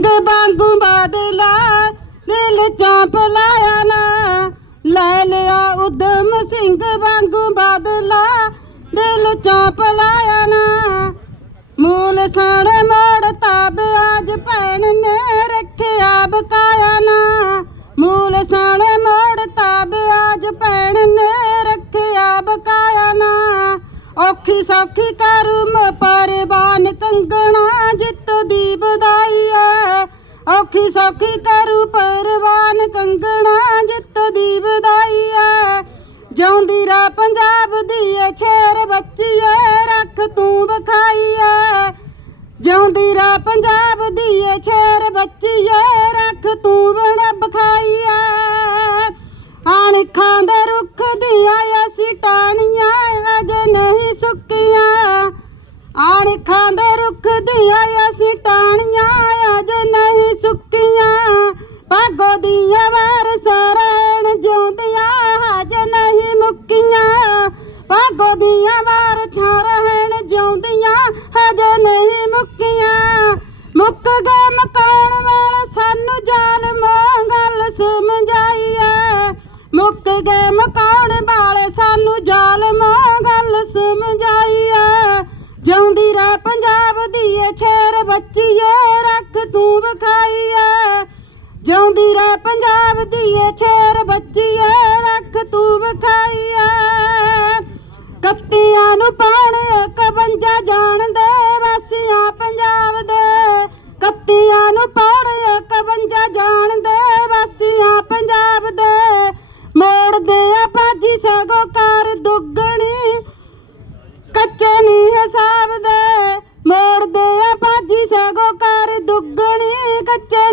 ਸਿੰਘ ਵਾਂਗੂ ਬਾਦਲਾ, ਦਿਲ ਚੌਂਪ ਲਾਇਆ ਨਾ। ਲੈ ਲਿਆ ਉਦਮ ਸਿੰਘ ਵਾਂਗੂ ਬਾਦਲਾ, ਦਿਲ ਚੌਂਪ ਲਾਇਆ ਨਾ। ਮੂਲ ਸਾਣੇ ਮੋੜ ਤਾਬ ਅੱਜ ਭੈਣ ਨੇ ਰੱਖਿਆ ਬਕਾਇਆ ਨਾ। ਮੂਲ ਸਾਣੇ ਮੋੜ ਤਾਬ ਅੱਜ ਭੈਣ ਨੇ ਰੱਖਿਆ ਬਕਾਇਆ ਨਾ। ਔਖੀ ਸੌਖੀ ਕਰਮ ਪਰਵਾਨ ਕੰਗਣਾ ਜਿੱਤ ਦੀ ਔਖੀ ਸੌਖੀ ਕਰੂ ਪਰਵਾਨ ਕੰਗਣਾ ਜਿੱਤ ਦੀ ਵਧਾਈ ਐ। ਜਿਉਂਦੀ ਰਾ ਪੰਜਾਬ ਦੀ ਏ, ਛੇਰ ਬੱਚੀ ਰੱਖ ਤੂੰ ਬਖਾਈ ਐ। ਜਿਉਂਦੀ ਰਾ ਪੰਜਾਬ ਭਾਗੋ ਦੀਆਂ ਵਾਰਸਾਂ ਰਹਿਣ ਜਿਉਂਦੀਆਂ ਹਜੇ ਨਹੀਂ ਮੁੱਕੀਆਂ। ਭਾਗੋ ਦੀਆਂ ਵਾਰਸਾਂ ਰਹਿਣ ਜਿਉਂਦੀਆਂ ਹਜੇ ਨਹੀਂ ਮੁੱਕੀਆਂ। ਮੁੱਕ ਗਏ ਮਕਾਨ ਵਾਲਾ, ਸਾਨੂੰ ਜ਼ਾਲਮਾਂ ਗੱਲ ਸਮਝਾਈਏ ਮੁੱਕ ਗਏ ਮਕਾਨ ਵਾਲੇ, ਸਾਨੂੰ ਜ਼ਾਲਮਾਂ ਗੱਲ ਸਮਝਾਈਏ ਜਿਉਂਦੀ ਰਹਿ ਪੰਜਾਬ ਦੀ ਏ ਛੇਰ ਬੱਚੀ ਛੇਰ ਬੱਚੀ ਰੱਖ ਤੂੰ ਵਿਖਾਈਏ। ਕੱਤੀਆਂ ਨੂੰ ਪਾਣ 51 ਜਾਣਦੇ ਵਾਸੀਆਂ ਪੰਜਾਬ ਦੇ। ਕੱਤੀਆਂ ਨੂੰ ਪਾਣ 51 ਜਾਣਦੇ ਵਾਸੀਆਂ ਪੰਜਾਬ ਦੇ। ਮੋੜਦੇ ਆ ਭਾਜੀ ਸਗੋ ਕਰ ਦੁੱਗਣੀ, ਕੱਚੇ ਨਹੀਂ ਹਿਸਾਬ ਦੇ। ਮੋੜਦੇ ਆ ਭਾਜੀ ਸਗੋ ਕਰ ਦੁੱਗਣੀ, ਕੱਚੇ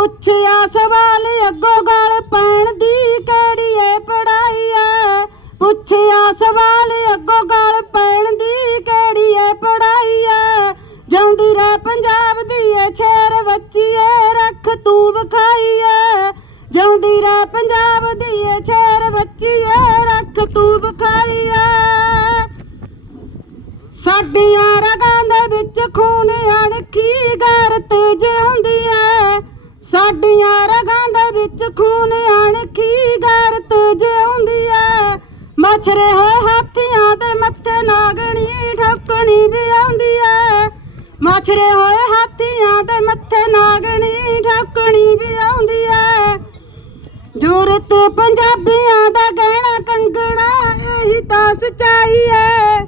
ਪੁੱਛਿਆ ਸਵਾਲ, ਅੱਗੋਂ ਗਲ ਪੈਣ ਦੀ ਕਿਹੜੀ ਏ ਪੜਾਈ ਏ? ਪੁੱਛਿਆ ਸਵਾਲ, ਅੱਗੋਂ ਗਲ ਪੈਣ ਦੀ ਕਿਹੜੀ ਏ ਪੜਾਈ ਏ? ਜਿਉਂਦੀ ਰਹਿ ਪੰਜਾਬ ਦੀ ਏ ਛੇਰ ਬੱਚੀ ਏ, ਰੱਖ ਤੂੰ ਵਿਖਾਈ ਏ। ਜਿਉਂਦੀ ਰਹਿ ਪੰਜਾਬ ਦੀ ਏ ਛੇਰ ਬੱਚੀ ਰੱਖ ਤੂੰ ਵਿਖਾਈ ਏ। ਸਾਡੀਆਂ ਰਗਾਂ ਦੇ ਵਿੱਚ ਖੂਨ ਅਣਖੀ ਗਰਤ ਜਿਉਂਦੀ ਵਿੱਚ ਖੂਨ ਅਣਖੀ ਗਰਤ ਜਿਉਂਦੀ ਐ। ਮਛਰੇ ਹੋਏ ਹਾਥੀਆਂ ਦੇ ਮੱਥੇ ਨਾਗਣੀ ਠੋਕਣੀ ਵੀ ਆਉਂਦੀ ਐ। ਮਛਰੇ ਹੋਏ ਹਾਥੀਆਂ ਦੇ ਮੱਥੇ ਨਾਗਣੀ ਠੋਕਣੀ ਵੀ ਆਉਂਦੀ ਐ। ਜੁਰਤ ਪੰਜਾਬੀਆਂ ਦਾ ਗਹਿਣਾ ਕੰਗਣਾ, ਇਹੀ ਤਾਂ ਸਚਾਈ ਐ।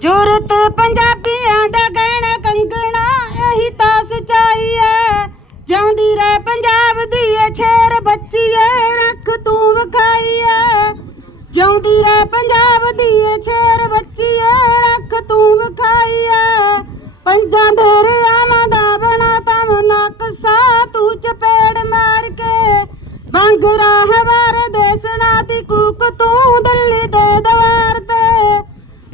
ਜੁਰਤ ਪੰਜਾਬੀਆਂ ਪੰਜਾਂ ਦੇ ਦਾ ਬਣਾ ਤਮ ਨਕਸਾ ਤੂੰ ਚਪੇੜ ਮਾਰ ਕੇ ਬੰਗਰਾ ਹਵਾਰੇ ਦੇਸਣਾ ਦੀ ਕੂਕ, ਤੂੰ ਦਿੱਲੀ ਦੇ ਦਵਾਰ ਤੇ।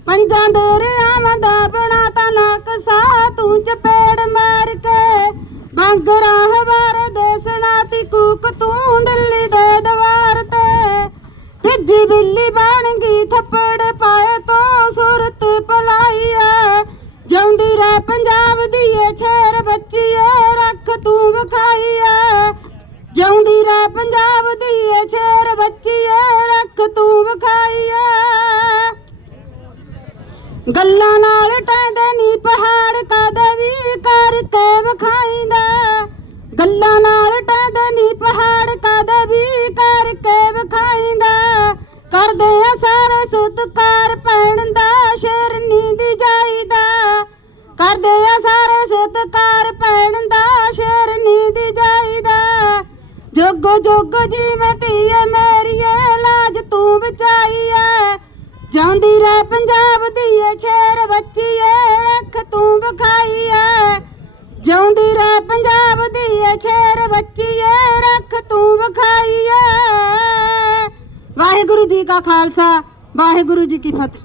ਪੰਜਾਂ ਦੇ ਦਾ ਬਣਾ ਤਾ ਨਕਸਾ ਤੂੰ ਚਪੇੜ ਮਾਰ ਕੇ ਬੰਗਰਾ ਹਵਾਰੇ ਦੇਸਣਾ ਦੀ ਕੂਕ, ਤੂੰ ਦਿੱਲੀ ਦੇ ਦਵਾਰ ਤੇ। ਭਿੱਜੀ ਬਿੱਲੀ ਬਣ ਗਈ ਥੱਪੜ ਜਿਉਂਦੀ ਰਹਿ ਪੰਜਾਬ ਦੀ ਏ ਛੇਰ ਬੱਚੀ ਏ ਰੱਖ ਤੂੰ ਵਿਖਾਈ ਗੱਲਾਂ ਨਾਲ ਟਾਂਦੇ ਨੀ ਪਹਾੜ ਕਦੇ ਵੀ ਕਰਕੇ ਵਿਖਾਈਂਦਾ। ਗੱਲਾਂ ਨਾਲ ਟਾਂਦੇ ਨੀ ਪਹਾੜ ਕਦੇ ਵੀ ਕਰਕੇ ਵਿਖਾਈਂਦਾ। ਕਰਦੇ ਆ ਸਾਰੇ ਸਤਕਾਰ ਪੈਣ ਦਾ ਸ਼ੇਰਨੀ ਦੀ ਜਾਈਦਾ। ਕਰਦੇ ਆ ਸਾਰੇ ਸਤਕਾਰ ਜੁਗ ਜੀਵੇਂ ਧੀਏ ਮੇਰੀਏ ਲਾਜ ਤੂੰ ਬਚਾਈ ਐ ਜਾਂਦੀ ਰਹਿ ਪੰਜਾਬ ਦੀ ਛੇਰ ਬੱਚੀ ਰੱਖ ਤੂੰ ਵਿਖਾਈ ਐ ਜਿਉਂਦੀ ਰਹਿ ਪੰਜਾਬ ਦੀ ਛੇਰ ਬੱਚੀ ਰੱਖ ਤੂੰ ਵਿਖਾਈ ਐ ਵਾਹਿਗੁਰੂ ਜੀ ਕਾ ਖਾਲਸਾ, ਵਾਹਿਗੁਰੂ ਜੀ ਕੀ ਫਤਿਹ।